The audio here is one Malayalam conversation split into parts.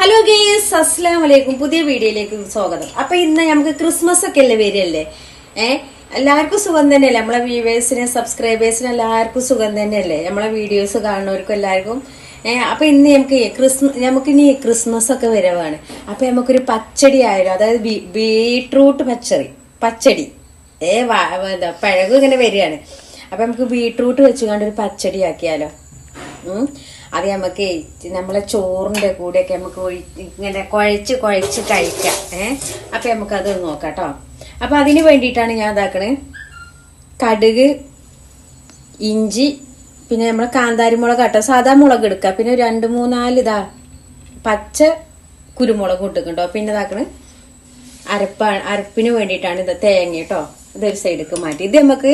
ഹലോ ഗേസ് അസ്സാം വലൈക്കും പുതിയ വീഡിയോയിലേക്ക് സ്വാഗതം. അപ്പൊ ഇന്ന് നമുക്ക് ക്രിസ്മസ് ഒക്കെ അല്ലേ വരികയല്ലേ? ഏ? എല്ലാവർക്കും സുഖം തന്നെയല്ലേ? നമ്മളെ വ്യൂവേഴ്സിന് സബ്സ്ക്രൈബേഴ്സിന് എല്ലാവർക്കും സുഖം തന്നെയല്ലേ? നമ്മളെ വീഡിയോസ് കാണുന്നവർക്കും എല്ലാവർക്കും. ഏഹ് അപ്പൊ ഇന്ന് നമുക്ക് ക്രിസ്മസ് നമുക്ക് ഇനി ക്രിസ്മസ് ഒക്കെ വരവാണ്. അപ്പൊ നമുക്കൊരു പച്ചടി ആയാലും അതായത് ബീട്രൂട്ട് പച്ചടി പച്ചടി. ഏ എന്താ പഴകും ഇങ്ങനെ വരികയാണ്. അപ്പൊ നമുക്ക് ബീട്രൂട്ട് വെച്ചുകൊണ്ട് ഒരു പച്ചടി ആക്കിയാലോ. അത് നമുക്ക് നമ്മളെ ചോറിന്റെ കൂടെയൊക്കെ നമുക്ക് ഇങ്ങനെ കുഴച്ച് കുഴച്ച് കഴിക്കാം. ഏഹ് അപ്പം നമുക്കത് നോക്കാം കേട്ടോ അപ്പം അതിന് വേണ്ടിയിട്ടാണ് ഞാൻ ഇതാക്കണേ. കടുക് ഇഞ്ചി പിന്നെ നമ്മൾ കാന്താരി മുളക് കേട്ടോ. സാധാ മുളക് എടുക്കുക പിന്നെ രണ്ട് മൂന്നാൽ ഇതാ പച്ച കുരുമുളക് ഇട്ടിട്ടുണ്ടോ പിന്നെ ഇതാക്കണ് അരപ്പ അരപ്പിന് വേണ്ടിയിട്ടാണ് ഇത് തേങ്ങ കേട്ടോ ഇതൊരു സൈഡിലേക്ക് മാറ്റി. ഇത് നമുക്ക്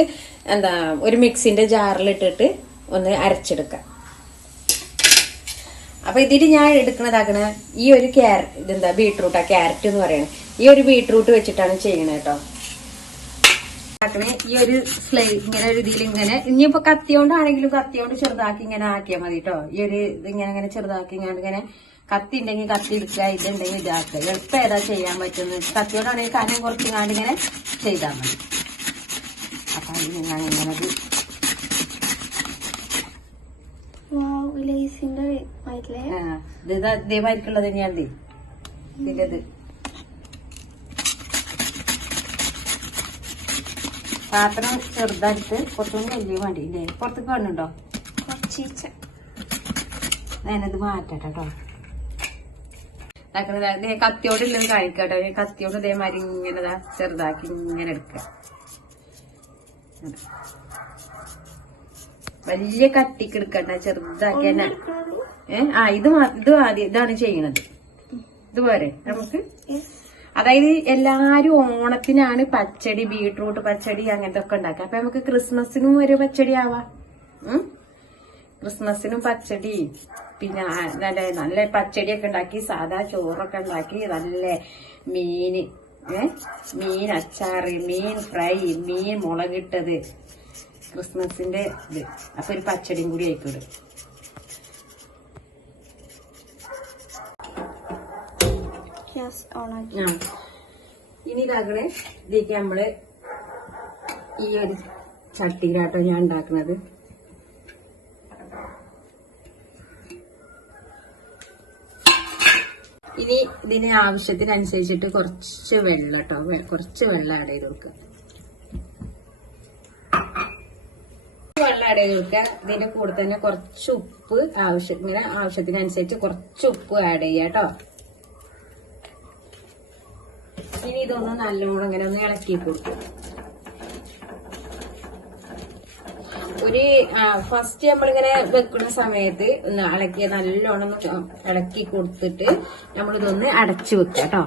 എന്താ ഒരു മിക്സിന്റെ ജാറിലിട്ടിട്ട് ഒന്ന് അരച്ചെടുക്കാം. അപ്പൊ ഇതിൽ ഞാൻ എടുക്കണതാക്കണ ഈ ഒരു ക്യാരറ്റ് ഇതെന്താ ബീട്രൂട്ടാ ക്യാരറ്റ് എന്ന് പറയണത് ഈ ഒരു ബീട്രൂട്ട് വെച്ചിട്ടാണ് ചെയ്യണത് കേട്ടോ. ഈ ഒരു സ്ലൈ ഇങ്ങനെ ഒരു ഇതിൽ ഇങ്ങനെ ഇനിയിപ്പോ കത്തിയോണ്ടാണെങ്കിലും കത്തിയോണ്ട് ചെറുതാക്കി ഇങ്ങനെ ആക്കിയാൽ മതി കേട്ടോ. ഈ ഒരു ഇങ്ങനെ ഇങ്ങനെ ചെറുതാക്കി ഇങ്ങനെ ഇങ്ങനെ കത്തി ഉണ്ടെങ്കിൽ കത്തി എടുക്കുക ഇതുണ്ടെങ്കിൽ ഇതാക്കുക എളുപ്പം ഏതാ ചെയ്യാൻ പറ്റുന്നത്? കത്തിയോണ്ടാണെങ്കിൽ കനം കുറച്ച് ഇങ്ങനെ ചെയ്താൽ മതി. അപ്പൊ ഞാൻ ഇങ്ങനെ ഇത് ലേസിന്റെ വയറ്റിലെ ആ, ഇത് ഇതാ തന്നെയാണ് ഇത് ഇതിന്റെ ഇത് പാത്രം ചെറുതായിട്ട് കുറച്ചും വലിയ വേണ്ടി ഇല്ലേ പുറത്തേക്ക് വേണുണ്ടോ ഞാനത് മാറ്റട്ടെ കേട്ടോ ഇതാക്കണത് ദേ കത്തിയോട് ഇല്ലെന്ന് കഴിക്കട്ടോ ഞാൻ കത്തിയോട് ഇതേമാതിരി ഇങ്ങനെ ചെറുതാക്കി ഇങ്ങനെ എടുക്കുക വലിയ കട്ടിക്ക് എടുക്കണ്ട ചെറുതാക്കി തന്നെ ആ ഇത് ഇത് ആദ്യം ഇതാണ് ചെയ്യണത്. ഇതുപോലെ നമുക്ക്. അതായത് എല്ലാരും ഓണത്തിനാണ് പച്ചടി ബീട്രൂട്ട് പച്ചടി അങ്ങനത്തെ ഒക്കെ ഉണ്ടാക്കുക. അപ്പൊ നമുക്ക് ക്രിസ്മസിനും ഒരു പച്ചടി ആവാം? ക്രിസ്മസിനും പച്ചടി പിന്നെ നല്ല നല്ല പച്ചടിയൊക്കെ ഉണ്ടാക്കി സാധാ ചോറൊക്കെ ഉണ്ടാക്കി നല്ല മീന് ഏ? മീൻ അച്ചാറ് മീൻ ഫ്രൈ മീൻ മുളകിട്ടത്. ക്രിസ്മസിന്റെ ഇത്. അപ്പൊ ഒരു പച്ചടിയും കൂടി ആയിക്കോട്ടെ. ഗ്യാസ് ഓണാക്കി ആ. ഇനി ഇതാക്കണേ ഇതിലേക്ക് നമ്മൾ ഈ ഒരു ചട്ടിയിലാട്ടോ ഞാൻ ഉണ്ടാക്കുന്നത് ഇനി ഇതിന് ആവശ്യത്തിനനുസരിച്ചിട്ട് കുറച്ച് വെള്ളം കേട്ടോ കുറച്ച് വെള്ളം ആഡ് ചെയ്ത് കൊടുക്കുക വെള്ളം ആഡ് ചെയ്ത് കൊടുക്കുക ഇതിന്റെ കൂടെ തന്നെ കുറച്ച് ഉപ്പ് ആവശ്യം ഇങ്ങനെ ആവശ്യത്തിനനുസരിച്ച് കുറച്ച് ഉപ്പ് ആഡ് ചെയ്യുക കേട്ടോ ഇനി ഇതൊന്ന് നല്ലോണം ഇങ്ങനെ ഒന്ന് ഇളക്കി കൊടുക്കും. ഒരു ഫസ്റ്റ് നമ്മളിങ്ങനെ വെക്കുന്ന സമയത്ത് ഒന്ന് ഇളക്കി നല്ലോണം ഇളക്കി കൊടുത്തിട്ട് നമ്മളിതൊന്ന് അടച്ചു വെക്കുക കേട്ടോ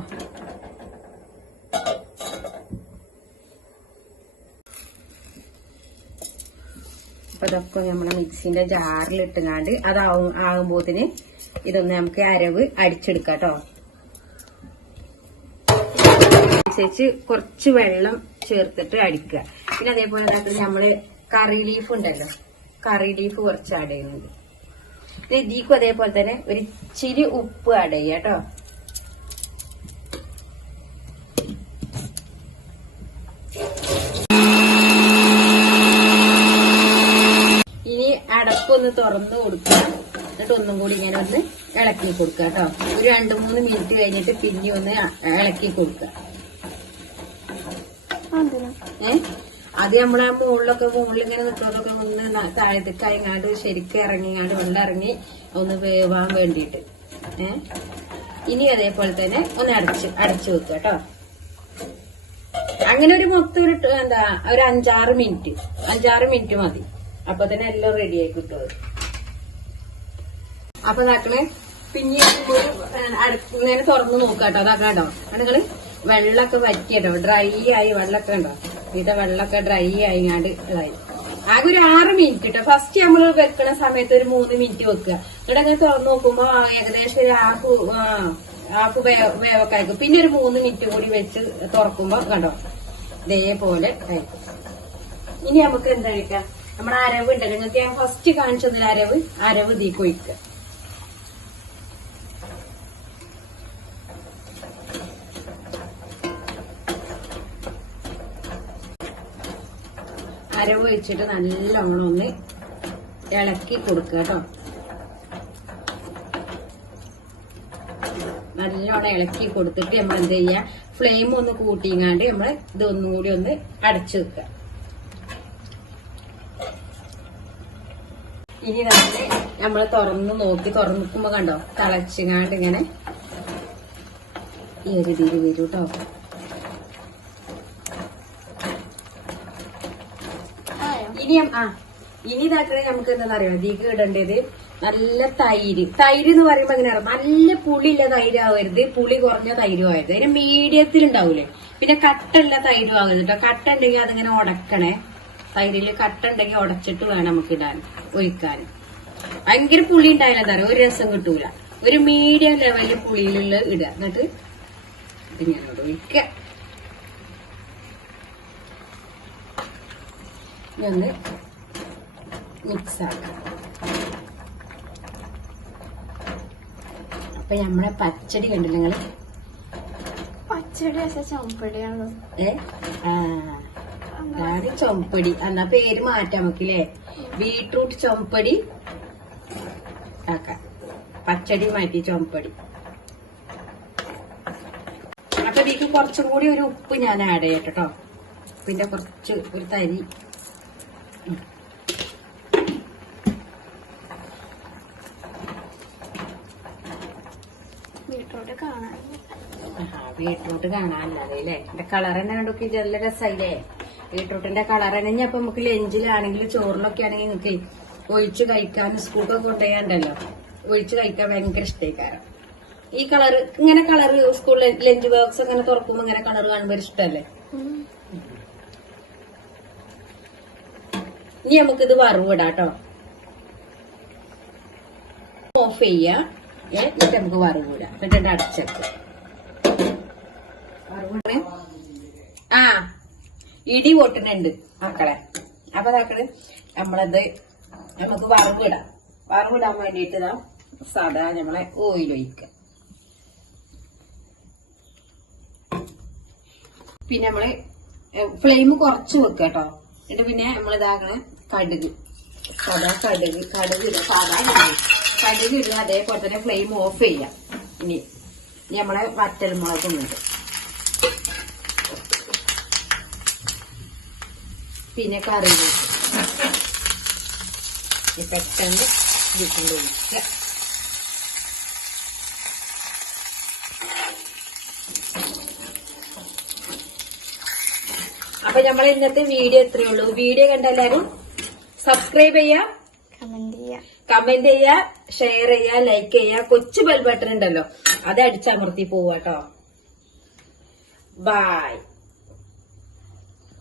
അപ്പൊ ഇതൊക്കെ മിക്സിന്റെ ജാറിലിട്ടുങ്ങാണ്ട് അതാവും ആകുമ്പോത്തിന് ഇതൊന്ന് നമുക്ക് അരവ് അടിച്ചെടുക്കാം കേട്ടോ. അനുസരിച്ച് കുറച്ച് വെള്ളം ചേർത്തിട്ട് അടിക്കുക. പിന്നെ അതേപോലെ നമ്മൾ കറി ലീഫ് ഉണ്ടല്ലോ കറി ലീഫ് കുറച്ച് പിന്നെ ഇതിക്കും അതേപോലെ തന്നെ ഒരു ഇച്ചിരി ഉപ്പ് ചെയ്യുക കേട്ടോ ഇനി അടപ്പൊന്ന് തുറന്ന് കൊടുക്കുക. എന്നിട്ട് ഒന്നും കൂടി ഇങ്ങനെ ഒന്ന് ഇളക്കി കൊടുക്കുക കേട്ടോ. ഒരു രണ്ട് മൂന്ന് മിനിറ്റ് കഴിഞ്ഞിട്ട് പിന്നെ ഒന്ന് ഇളക്കി കൊടുക്കുക. ഏ? അത് നമ്മളെ മുകളിലൊക്കെ മുകളിൽ ഇങ്ങനെ നിൽക്കുന്നതൊക്കെ ഒന്ന് താഴത്തേക്ക് അയങ്ങാണ്ട് ശരിക്കും ഇറങ്ങിങ്ങാണ്ട് വെള്ളം ഇറങ്ങി ഒന്ന് വേവാൻ വേണ്ടിയിട്ട്. ഏ? ഇനി അതേപോലെ തന്നെ ഒന്ന് അടച്ച് അടച്ചു വെക്കുക കേട്ടോ. അങ്ങനെ ഒരു മൊത്തം ഒരു എന്താ ഒരു അഞ്ചാറ് മിനിറ്റ്. അഞ്ചാറ് മിനിറ്റ് മതി. അപ്പൊ തന്നെ എല്ലാം റെഡി ആയി കിട്ടും. അപ്പൊ ഇതാക്കണേ പിന്നെ ഇങ്ങനെ തുറന്ന് നോക്കാട്ടോ. അതാക്കാട്ടോ നിങ്ങൾ വെള്ളമൊക്കെ വറ്റിയട്ടോ. ഡ്രൈ ആയി വെള്ളമൊക്കെ ഉണ്ടോ ഇത് വെള്ളമൊക്കെ ഡ്രൈ ആയി ഞാണ്ട് ഇതായി. ആകെ ഒരു ആറ് മിനിറ്റ് കേട്ടോ ഫസ്റ്റ് നമ്മൾ വെക്കണ സമയത്ത് ഒരു മൂന്ന് മിനിറ്റ് വെക്കുക. എന്നിട്ട് അങ്ങനെ തുറന്ന് നോക്കുമ്പോ ഏകദേശം ഒരു ആഫ് ആഫ് വേവൊക്കെ ആയിരിക്കും. പിന്നെ ഒരു മൂന്ന് മിനിറ്റ് കൂടി വെച്ച് തുറക്കുമ്പോ കണ്ടോ? ഇതേപോലെ ഇനി നമുക്ക് എന്താ കഴിക്കാം? നമ്മുടെ അരവ് ഉണ്ടല്ലോ നിങ്ങൾക്ക് ഞാൻ ഫസ്റ്റ് കാണിച്ചതിൽ അരവ് അരവ് തീ ഒഴിക്കുക അരവ് ഒഴിച്ചിട്ട് നല്ലോണം ഒന്ന് ഇളക്കി കൊടുക്കുക കേട്ടോ. നല്ലോണം ഇളക്കി കൊടുത്തിട്ട് നമ്മൾ എന്ത് ചെയ്യുക ഫ്ലെയിം ഒന്ന് കൂട്ടിങ്ങാണ്ട് നമ്മൾ ഇതൊന്നുകൂടി ഒന്ന് അടച്ചു വെക്കുക. ഇനി നമ്മൾ നമ്മൾ തുറന്ന് നോക്കി തുറന്ന് നിൽക്കുമ്പോ കണ്ടോ? തിളച്ചിങ്ങാണ്ട് ഇങ്ങനെ ഈ ഒരു രീതിയിൽ വരും കേട്ടോ ഇനി ആ ഇനി ഇതാക്കണേ നമുക്ക് എന്താ അറിയാം? ദീക്ക് ഇടേണ്ടത് നല്ല തൈര്. തൈര് എന്ന് പറയുമ്പോ എങ്ങനെയാണ് നല്ല പുളിയുള്ള തൈര് ആവരുത്. പുളി കുറഞ്ഞ തൈരും ആവരുത്. അതിന് മീഡിയത്തിൽ ഉണ്ടാവൂലേ പിന്നെ കട്ടല്ല തൈരും ആവരുത് കേട്ടോ കട്ട ഉണ്ടെങ്കിൽ അതിങ്ങനെ ഉടക്കണേ. തൈരിൽ കട്ട ഉണ്ടെങ്കിൽ ഉടച്ചിട്ട് വേണം നമുക്ക് ഇടാൻ ഒഴിക്കാൻ. ഭയങ്കര പുളി ഉണ്ടായാലും എന്താ പറയുക ഒരു രസം കിട്ടൂല. ഒരു മീഡിയം ലെവലിൽ പുളിയിലുള്ള ഇടുക. എന്നിട്ട് ഒഴിക്കുക. ഒന്ന് മിക്സ് ആക്കാം. അപ്പൊ നമ്മളെ പച്ചടി കണ്ടില്ല നിങ്ങൾ? പച്ചടി വെച്ച ഏ? ആ. അതാണ് ചൊമ്പടി. എന്നാ പേര് മാറ്റാം നമുക്കില്ലേ? ബീട്രൂട്ട് ചൊമ്പടി. ആക്കാം പച്ചടി മാറ്റി ചൊമ്പടി. അപ്പൊ ഇതിക്ക് കുറച്ചും കൂടി ഒരു ഉപ്പ് ഞാൻ ആഡ് ചെയ്യട്ടെ കേട്ടോ. പിന്നെ കുറച്ച് ഒരു തരി. ബീട്രൂട്ട് കാണാൻ ബീട്രൂട്ട് കാണാനല്ലേ. അല്ലേ? എന്റെ കളർ തന്നെ കണ്ടു നല്ല രസമായില്ലേ ബീട്രൂട്ടിന്റെ കളർ തന്നെ അപ്പൊ നമുക്ക് ലഞ്ചിലാണെങ്കിൽ ചോറിലൊക്കെ ആണെങ്കിൽ നിങ്ങൾക്ക് ഒഴിച്ചു കഴിക്കാൻ സ്കൂളൊക്കെ കൊണ്ടുപോയാണ്ടല്ലോ. ഒഴിച്ചു കഴിക്കാൻ ഭയങ്കര ഇഷ്ടക്കാരം. ഈ കളർ ഇങ്ങനെ കളർ സ്കൂൾ ലഞ്ച് ബോക്സ് അങ്ങനെ തുറക്കുമ്പോ ഇങ്ങനെ കളർ കാണുമ്പോ ഒരു ഇഷ്ടല്ലേ? ഇനി നമുക്കിത് വറവിടാം കേട്ടോ ഓഫ് ചെയ്യാം. എന്നിട്ട് നമുക്ക് വറവിടാം എന്നിട്ട് വറവിടണേ ആ ഇടി പൊട്ടുന്നുണ്ട് മക്കളെ. അപ്പൊ നോക്കണ് നമ്മളത് നമുക്ക് വറവിടാം വറവിടാൻ വേണ്ടിയിട്ട് നാം സാധാ നമ്മളെ ഓയിൽ ഒഴിക്കുക പിന്നെ നമ്മൾ ഫ്ലെയിം കുറച്ച് വെക്കുക കേട്ടോ. എന്നിട്ട് പിന്നെ നമ്മൾ ഇതാക്കണ കടുക്. സാധാ കടുക് കടുക് ഇടുക. സാധാ കടുക്. ഇടുക അതേപോലെ തന്നെ ഫ്ലെയിം ഓഫ് ചെയ്യാം. ഇനി നമ്മളെ വറ്റൽ മുളകും പിന്നെ കറി പെട്ടെന്ന് ഇതിക്കൊണ്ട് ഒഴിക്കുക. അപ്പൊ നമ്മൾ ഇന്നത്തെ വീഡിയോ എത്രയേ ഉള്ളൂ. വീഡിയോ കണ്ട എല്ലാരും സബ്സ്ക്രൈബ് ചെയ്യുക കമന്റ് ചെയ്യാം കമന്റ് ചെയ്യുക ഷെയർ ചെയ്യുക ലൈക്ക് ചെയ്യുക. കൊച്ചു ബെൽ ബട്ടൺ ഉണ്ടല്ലോ. അത് അടിച്ചമർത്തി പോവാട്ടോ ബൈ